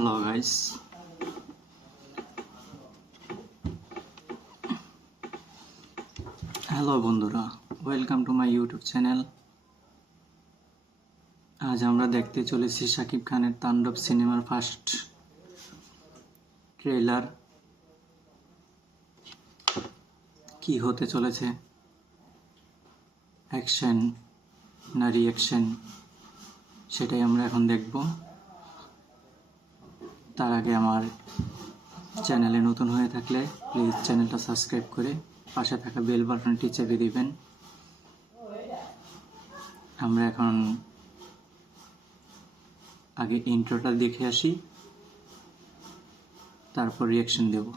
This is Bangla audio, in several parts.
হ্যালো গাইস, হ্যালো বন্ধুরা, welcome to my YouTube channel. আজ আমরা দেখতে চলেছি শাকিব খানের তাণ্ডব সিনেমার ফার্স্ট ট্রেলার। কি হতে চলেছে, অ্যাকশন না রিঅ্যাকশন, সেটাই আমরা এখন দেখব। তার আগে আমার চ্যানেলে নতুন হয়ে থাকলে প্লিজ চ্যানেলটা সাবস্ক্রাইব করে পাশে থাকা বেল বাটনটি চেপে দিবেন। আমরা এখন আগে ইন্ট্রোটা দেখে আসি, তারপর রিঅ্যাকশন দেব।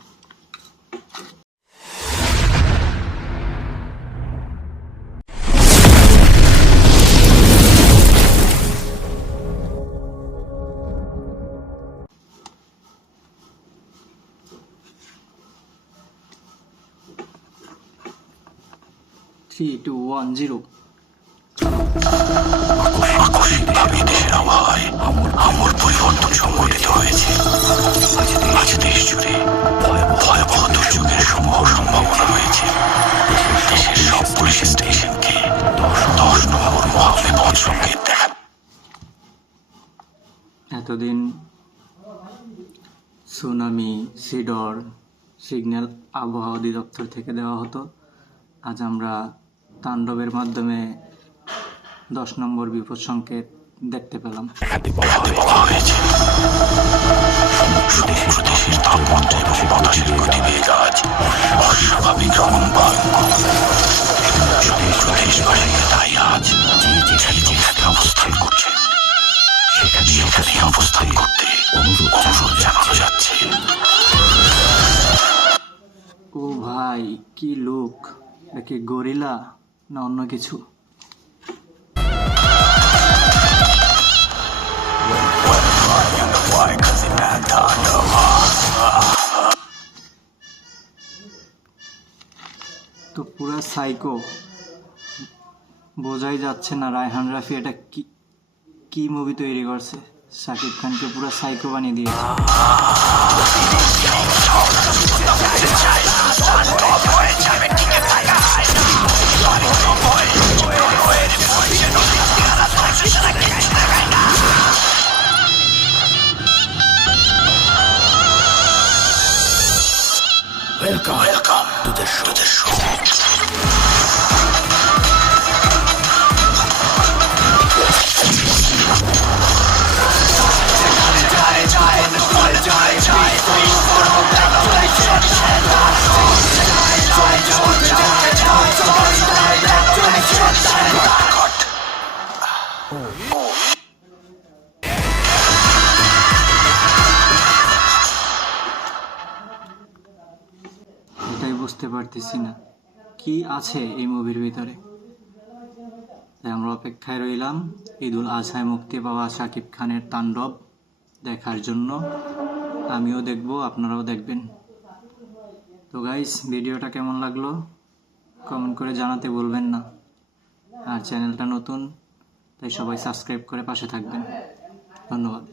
Three, two, 1, 0। দেশের আবহাওয়ায় আমূল পরিবর্তন সংঘটিত হয়েছে। আজ দেশ জুড়ে ভয়াবহ দুর্যোগের সম্ভাবনা রয়েছে। দেশের সব পুলিশ স্টেশনকে 10 নম্বর মহাবিপদ সংকেত দেখা। এতদিন সুনামি, সিডর সিগন্যাল আবহাওয়া অধিদপ্তর থেকে দেওয়া হতো। আজ আমরা তাণ্ডবের মাধ্যমে 10 নম্বর বিপদ সংকেত দেখতে পেলাম। বলা হয়েছে সমগ্র দেশের তাপমাত্রা এবং বাতাসের গতিবেগ আজ অস্বাভাবিক রকম দেশবাসীকে তাই আজ যে অবস্থান করছে সেখানে অবস্থান করতে অনুরোধ জানানো যাচ্ছে। ও ভাই, কি লোক! নাকি গরিলা না অন্য কিছু? তো পুরা সাইকো, বোঝাই যাচ্ছে না রায়হান রাফি এটা কি মুভি তৈরি করছে। শাকিব খানকে পুরা সাইকো বানিয়ে দিয়েছে। Welcome to the show. এটাই বুঝতে পারতেছি না কি আছে এই মুভির ভিতরে। তাই আমরা অপেক্ষায় রইলাম ঈদুল আজহায় মুক্তি পাওয়া শাকিব খানের তাণ্ডব দেখার জন্য। আমিও দেখব, আপনারাও দেখবেন। তো গাইস, ভিডিওটা কেমন লাগলো কমেন্ট করে জানাতে ভুলবেন না। আর চ্যানেলটা নতুন, তাই সবাই সাবস্ক্রাইব করে পাশে থাকবেন। ধন্যবাদ।